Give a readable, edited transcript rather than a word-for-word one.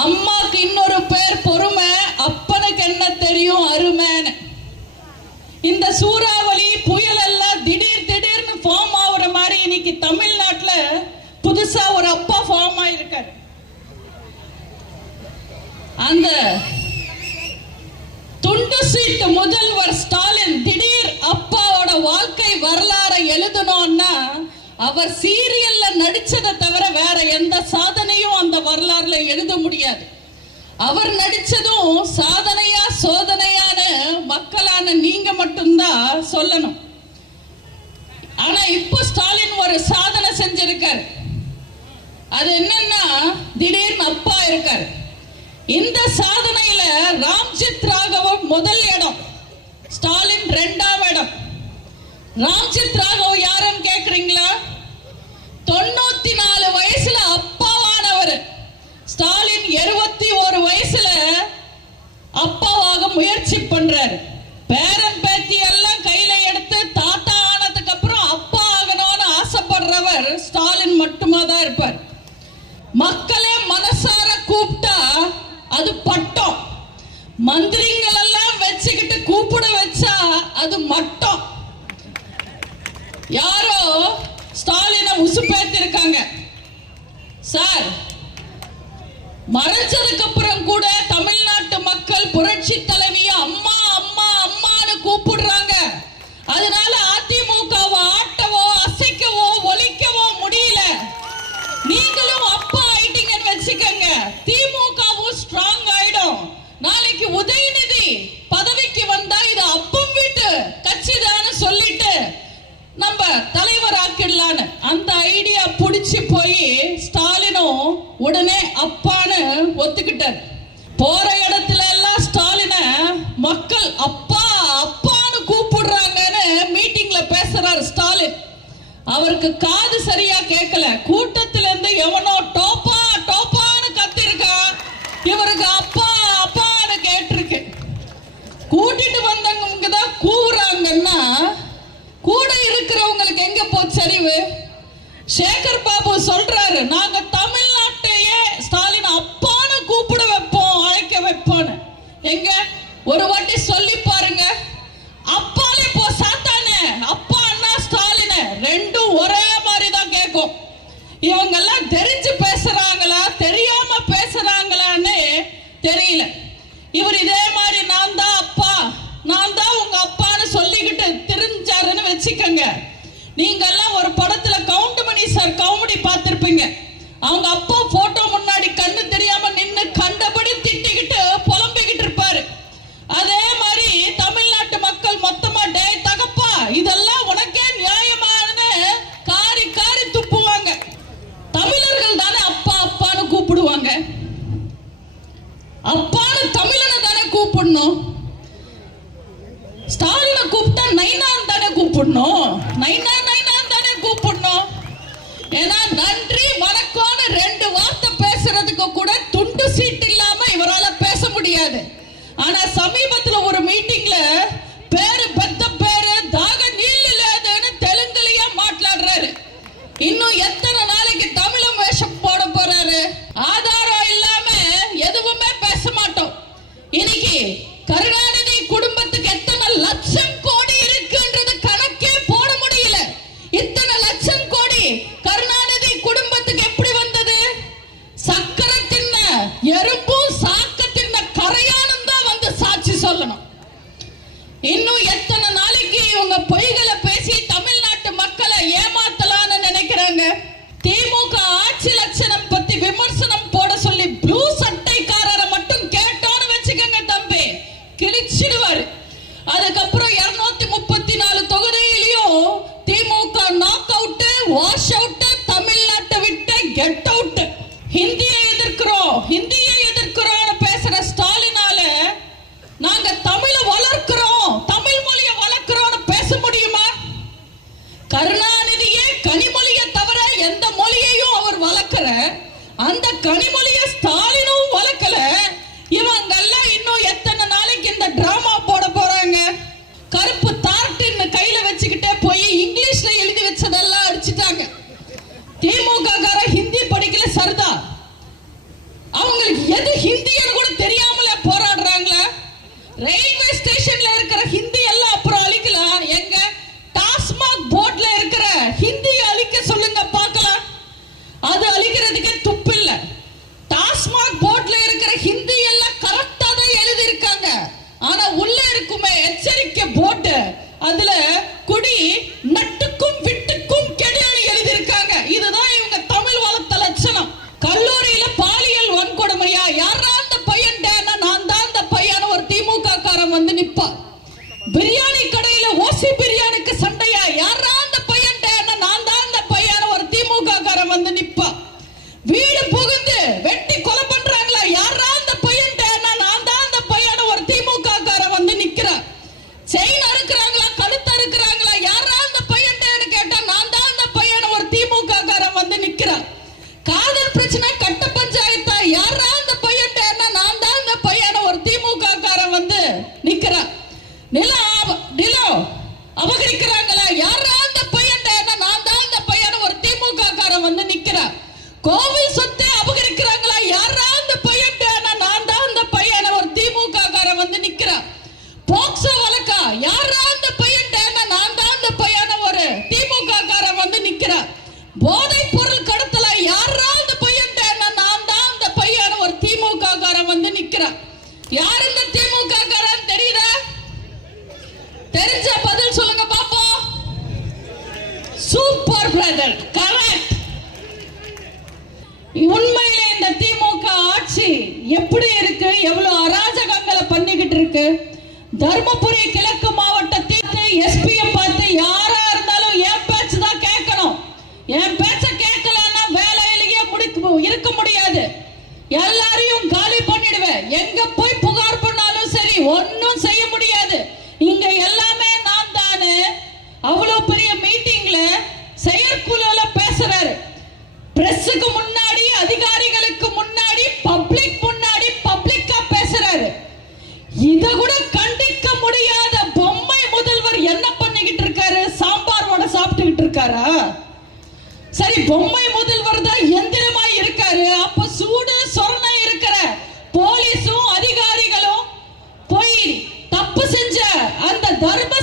அம்மாக்கு இன்னொரு பேர் பொறுமை, அப்பனுக்கு என்ன தெரியும் அருமைன்னு. இந்த சூறாவளி புயல் எல்லாம் திடீர்னு ஃபார்ம் ஆகுற மாதிரி இன்னைக்கு தமிழ்நாட்டுல புதுசா ஒரு அப்பா ஃபார்ம் ஆயிருக்காரு. அந்த துண்டு சீட்டு முதல்வர் ஸ்டாலின் திடீர் அப்பாவோட வாழ்க்கை வரலாறை எழுதணும்னா அவர் சீரியல்ல நடிச்சதை தவிர வேற எந்த சாதனையும் அந்த வரலாறுல எழுத முடியாது. அவர் நடிச்சதும் சாதனையா சோதனையான மக்களான நீங்க மட்டும்தான் சொல்லணும். ஆனா இப்போ ஸ்டாலின் ஒரு சாதனை செஞ்சிருக்காரு. அது என்னன்னா திடீர்னு அப்பா இருக்காரு. இந்த சாதனையில ராம்ஜித் ராகவ் முதல் இடம், ஸ்டாலின் 2ஆம் இடம். ராம்ஜித் ராகவ் யாருன்னு கேக்குறீங்களா? 94 வயசுல அப்பாவானவர். ஸ்டாலின் 21 வயசுல அப்பாவாக முயற்சி பண்றாரு. பேரன் பேத்தி எல்லாம் கையில எடுத்து தாத்தா ஆனதுக்கு அப்புறம் அப்பா ஆகணும்னு ஆசைப்படுறவர் ஸ்டாலின் மட்டுமா தான் இருப்பார். மக்களே மனசார கூப்பிட்டா அது பட்டம், மந்திரிகள் எல்லாம் வச்சுக்கிட்டு கூப்பிட வச்சா அது மட்டம். யாரோ ஸ்டாலினை உசுப்பேத்தி இருக்காங்க சார். மறைச்சதுக்கு அப்புறம் கூட தமிழ்நாட்டு மக்கள் புரட்சி தலைவி அம்மா அம்மா அம்மான்னு கூப்பிடுறாங்க. அதனால அதிமுகவை ஆட்டவோ அசைக்கவோ ஒலிக்கவோ முடியல. நீங்களும் அப்பா ஆயிட்டீங்கன்னு வச்சுக்கோங்க, திமுகவும் ஸ்ட்ராங் ஆயிடும். நாளைக்கு உதயநிதி பதவிக்கு வந்தா இது அப்பம் வீட்டு கட்சிதான்னு சொல்லிட்டு நம்ம தலைவர் ஆக்கிடலான்னு அந்த ஐடியா புடிச்சு போய் ஸ்டாலினும் உடனே அப்பான்னு ஒத்துக்கிட்டார். போற இடத்துல எல்லாம் ஸ்டாலின மக்கள் அப்பா அப்பான்னு கூப்பிடுறாங்கன்னு மீட்டிங்ல பேசுறாரு ஸ்டாலின். அவருக்கு காது சரியா கேட்கல. கூட்டத்துல இருந்து எவனோ டோப்பா டோப்பான்னு கத்திருக்கா, இவருக்கு அப்பா அப்பான்னு கேட்டிருக்கு. கூட்டிட்டு வந்தவங்க தான் கூவுறாங்கன்னா கூட இருக்கிறவங்களுக்கு எங்க போச்சரிவு? சேகர் பாபு சொல்றாரு, நாங்க தமிழ்நாட்டையே ஸ்டாலின் அப்பான்னு கூப்பிட வைப்போம், அழைக்க வைப்போம். எங்க ஒரு வாட்டி சொல்லி பாருங்க. அப்பாலே போ சாத்தானே, அப்பா அண்ணா ஸ்டாலின் ரெண்டும் ஒரே மாதிரி தான் கேட்கும். இவங்க எல்லாம் தெரிஞ்சு பேசுறாங்களா தெரியாம பேசுறாங்களான்னு தெரியல. இவர் இதே மாதிரி நான் தான் அப்பா, நான் தான் உங்க அப்பான்னு சொல்லிக்கிட்டு தெரிஞ்சாருன்னு வச்சுக்கோங்க. நீங்க எல்லாம் ஒரு படத்துல கவுண்டமணி சார் காமெடி பார்த்திருப்பீங்க. அவங்க அப்பா போட்டோ முன்னாடி கண்ணு தெரியாம நின்னு கண்டபடி திட்டிக்கிட்டு புலம்பிக்கிட்டு இருப்பாரு. அதே மாதிரி தமிழ்நாட்டு மக்கள் மொத்தமா டே தகப்பா இதெல்லாம் உனக்கே நியாயமானு காரி காரி துப்புவாங்க. தமிழர்கள் தானே அப்பா அப்பான்னு கூப்பிடுவாங்க. அப்பான்னு தமிழனை தானே கூப்பிடணும். ஸ்டாலினை கூப்பிட்டா நைனான் தானே கூப்பிடணும், நைனா நைனான் தானே கூப்பிடணும். ஏன்னா நன்றி வணக்கம்னு 2 வார்த்தை பேசுறதுக்கு கூட துண்டு சீட் இல்லாம இவரால பேச முடியாது. ஆனா சமீபத்துல ஒரு மீட்டிங்ல பேரு பெத்த பேரு தாக நீல்லேதுன்னு தெலுங்குலயே மாట్లాடுறாரு. இன்னும் எத்தனை நாளைக்கு தமிழம் வேஷம் போட போறாரு? ஆதாரம் இல்லாம எதுவுமே பேச மாட்டோம். இன்னைக்கு கருணாநிதி குடும்பத்துக்கு எத்தனை லட்சம் கோடி இருக்குன்றது கணக்கே போட முடியல. இத்தனை லட்சம் கோடி கருணாநிதி குடும்பத்துக்கு எப்படி வந்தது? சக்கரை தின்ன எறும்பும் சாக்க தின்ன கரையானும் தான் வந்து சாட்சி சொல்லணும். இன்னும் எத்தனை நாளைக்கு இவங்க பொய்களை பேசி தமிழ்நாட்டு மக்களை ஏமாத்தலாம்னு நினைக்கிறாங்க? திமுக ஆட்சி லட்சணம் பத்தி விமர்சனம் போட சொல்லி ப்ளூ சட்டைக்காரரை மட்டும் கேட்டோன்னு வச்சுக்கோங்க தம்பி, கிழிச்சிடுவாரு. அதுக்கப்புறம் 234 தொகுதியிலையும் திமுக நாக் அவுட், வாஷ் அவுட், தமிழ்நாட்டை விட்டு கெட் அவுட். ஹிந்தியை எதிர்க்கிறோம் ஹிந்தியை எதிர்க்கிறோம்னு பேசுற ஸ்டாலினால நாங்க தமிழை வளர்க்கிறோம் தமிழ் மொழியை வளர்க்கிறோம்னு பேச முடியுமா? கருணாநிதியே கனிமொழியை தவிர எந்த மொழியையும் அவர் வளர்க்கிற அந்த கனிமொழியை ஸ்டாலினும் வளர்க்கல. இவங்க எல்லாம் இன்னும் எத்தனை நாளைக்கு இந்த டிராமா போட போறாங்க? கருப்பு தார்டின்னு கையில வச்சுக்கிட்டே போய் இங்கிலீஷ்ல எழுதி வச்சதெல்லாம் அடிச்சுட்டாங்க. திமுக கார ஹிந்தி படிக்கல சர்தா. அவங்களுக்கு எது ஹிந்தின்னு கூட தெரியாமலே போராடுறாங்களா? ரயில்வே ஸ்டேஷன்ல இருக்கிற ஹிந்தி எல்லாம் அப்புறம் அழிக்கலாம். எங்க டாஸ்மாக் போர்ட்ல இருக்கிற ஹிந்தி அழிக்க சொல்லுங்க பார்க்கலாம். அது அழிக்கிறதுக்கே துப்பு இல்ல. டாஸ்மாக் போர்ட்ல இருக்கிற ஹிந்தி எல்லாம் கரெக்டா தான் எழுதி இருக்காங்க. ஆனா உள்ள இருக்குமே எச்சரிக்கை போர்டு, அதுல குடி நட்டுக்கும் விட்டுக்கும் கெடுன்னு எழுதி இருக்காங்க. இதுதான் இவங்க தமிழ் வளர்த்த லட்சணம். கல்லூரியில பாலியல் வன்கொடுமையா? யாரா அந்த பையன்? நான் தான் அந்த பையன். ஒரு திமுக காரன் வந்து நிப்பா. பிரியாணி கடையில ஓசி பிரியாணிக்கு சண்டையா? யாரா அந்த பையன்? நான் தான் அந்த பையன். ஒரு திமுக காரன் வந்து நிப்பா. வீடு புகுந்து வெட்டி கொலை பண்றாங்களா? யாரா அந்த பையன்? நான் தான் அந்த பையன். ஒரு திமுக காரன் வந்து நிக்கிறான். செயின் அறுக்குறாங்களா? கழுத்து அறுக்குறாங்களா? யாரா அந்த பையன் கேட்டா நான் தான் அந்த பையன். ஒரு திமுக காரன் வந்து நிக்கிறான். காதல் பிரச்சனை கட்ட பஞ்சாயத்தா? யாரா அந்த பையன்? நான் தான் அந்த பையன். ஒரு திமுக காரன் வந்து நிக்கிறான். நிலம் அபகரிக்கிறாங்களா? யாரா அந்த பையன்? நான் தான் அந்த பையன். ஒரு திமுக காரன் வந்து நிக்கிறான். கோவில் சொத்தை அபகரிக்கிறாங்களா? யாரா அந்த பையன்? நான் தான் அந்த பையன். ஒரு திமுக காரன் வந்து நிக்கிறான். போக்சோ வழக்கா? யாரா அந்த பையன்? நான் தான் அந்த பையன். ஒரு திமுக காரன் வந்து நிக்கிறான். போதைப் பொருள் கடத்தல? யாரா அந்த பையன்? நான் தான் அந்த பையன். ஒரு திமுக காரன் வந்து நிக்கிறான். யார் இந்த திமுக காரன் தெரியுதா? தெரிஞ்ச பதில் சொல்லுங்க பாப்போம். Super brother, correct. உண்மையிலே இந்த திமுக ஆட்சி எப்படி இருக்கு? எவ்வளவு அராஜகங்களை பண்ணிக்கிட்டு இருக்கு. தர்மபுரி கிழக்கு மாவட்டத்தில் எஸ்பியை பார்த்து யாரா இருந்தாலும் என் பேச்சு தான் கேட்கணும். என் பேச்ச கேட்கலன்னா வேலையிலேயே இருக்க முடியாது. எல்லாரையும் காலி பண்ணிடுவேன். எங்க போய் புகார் பண்ணாலும் சரி, ஒன்னும் செய்ய முடியாது. இங்க எல்லாமே நான் தானே. அவ்வளவு பெரிய மீட்டிங்ல செயற்குழுல பேசுறாரு. பிரஸுக்கு முன்னாடி, அதிகாரிகளுக்கு முன்னாடி, பப்ளிக் முன்னாடி பப்ளிக்கா பேசுறாரு. இத கூட கண்டிக்க முடியாத பொம்மை முதல்வர் என்ன பண்ணிக்கிட்டு இருக்காரு? சாம்பார் வடை சாப்பிட்டுக்கிட்டு இருக்காரா? சரி, பொம்மை முதல்வர் தான் எந்திரமாய் இருக்காரு. அப்ப சூடு சொரணை இருக்கிற போலீஸும் அதிகாரிகளும் போய் தப்பு செஞ்ச அந்த தர்ம